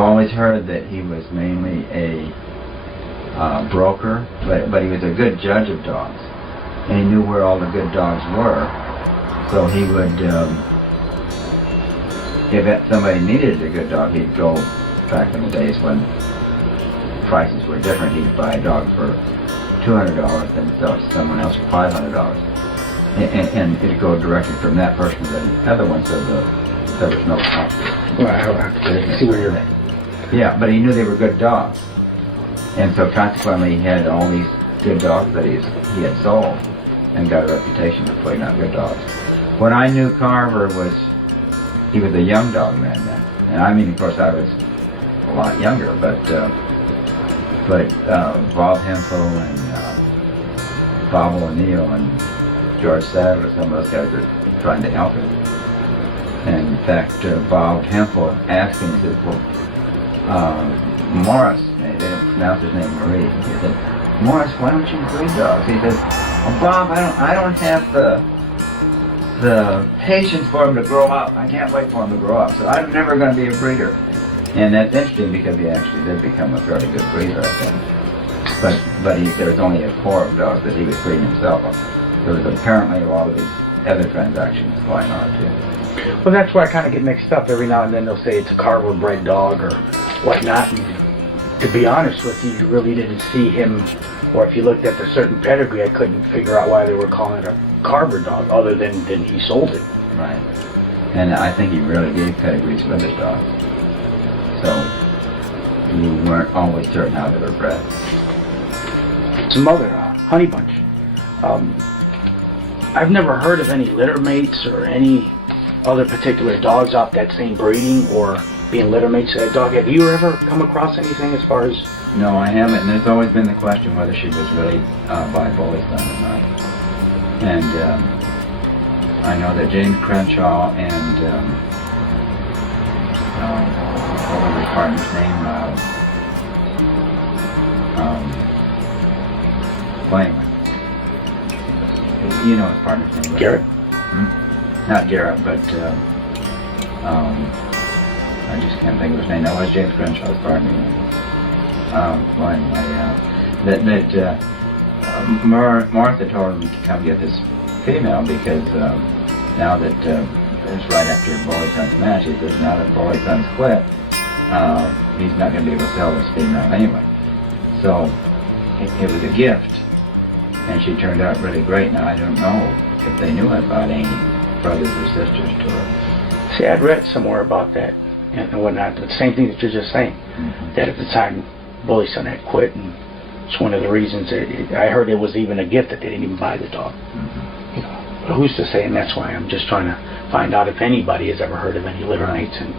always heard that he was mainly a broker, but he was a good judge of dogs, and he knew where all the good dogs were. So he would, if somebody needed a good dog, he'd go, back in the days when prices were different, he'd buy a dog for $200 and sell it to someone else for $500. And it'd go directly from that person to the other one, so there was no conflict. Well, I see where you're at. Yeah, but he knew they were good dogs. And so consequently he had all these good dogs that he had sold and got a reputation for putting out good dogs. When I knew Carver he was a young dog man then. And I mean, of course, I was a lot younger, but Bob Hempel and Bob O'Neill and George Sadler, some of those guys were trying to help him. And in fact, Bob Hempel asked him, he said, well, Morris, they didn't pronounce his name Marie. He said, Morris, why don't you breed dogs? He said, well, Bob, I don't have the patience for him to grow up. I can't wait for him to grow up, so I'm never going to be a breeder. And that's interesting because he actually did become a fairly good breeder, I think. But there was only a core of dogs that he was breeding himself. There was apparently a lot of these other transactions going on too. Well, that's where I kind of get mixed up. Every now and then they'll say it's a Carver bred dog or whatnot. And to be honest with you, you really didn't see him, or if you looked at the certain pedigree, I couldn't figure out why they were calling it a Carver dog, other than he sold it. Right. And I think he really gave pedigrees with his dogs. So you weren't always certain how they were bred. Some other honey bunch. I've never heard of any litter mates or any other particular dogs off that same breeding or being litter mates to that dog. Have you ever come across anything as far as... No, I haven't. And there's always been the question whether she was really by Bully's son or not. And I know that James Crenshaw and what was his partner's name? Flame. You know his partner's name. Garrett? Not Garrett, but I just can't think of his name. That was James Crenshaw's partner. Martha told him to come get this female because now that it's right after Bully's son's match, he says now that Bully's son's quit, he's not going to be able to sell this female anyway. So it was a gift, and she turned out really great. Now I don't know if they knew about any brothers or sisters to her. See, I'd read somewhere about that and whatnot. The same thing that you're just saying. Mm-hmm. That at the time Bully's son had quit, and it's one of the reasons I heard it was even a gift that they didn't even buy the dog. Mm-hmm. You know, but who's to say? And that's why I'm just trying to find out if anybody has ever heard of any litter mates. And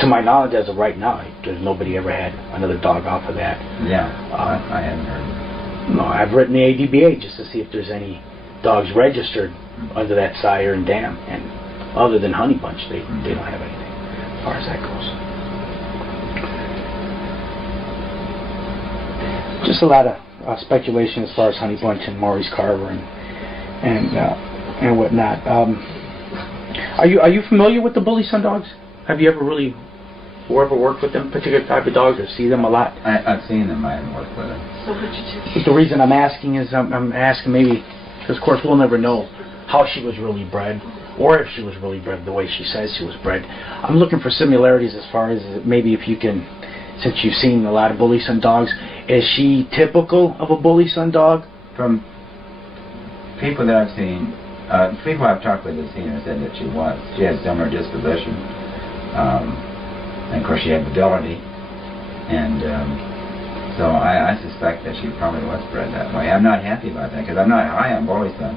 to my knowledge, as of right now, there's nobody ever had another dog off of that. Yeah, I hadn't heard of it. No, I've written the ADBA just to see if there's any dogs registered under that sire and dam, and other than Honey Bunch, they don't have anything as far as that goes. Just a lot of speculation as far as Honey Bunch and Maurice Carver and whatnot. Are you familiar with the Bully Son dogs? Have you ever really worked with them particular type of dogs or see them a lot? I've seen them. I haven't worked with them. So what you do? The reason I'm asking is I'm asking maybe because of course we'll never know how she was really bred or if she was really bred the way she says she was bred. I'm looking for similarities as far as maybe if you can, since you've seen a lot of Bully Son dogs, is she typical of a Bully Son dog? From people that I've seen, people I've talked with have seen her said that she was. She had similar disposition. And of course she had ability. And so I suspect that she probably was bred that way. I'm not happy about that because I'm not high on Bully Son.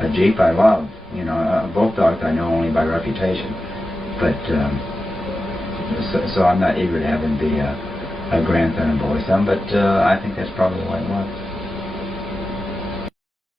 A Jeep I love. You know, both dogs I know only by reputation. But so I'm not eager to have him be a grandson of Bully Son. But I think that's probably the way it was.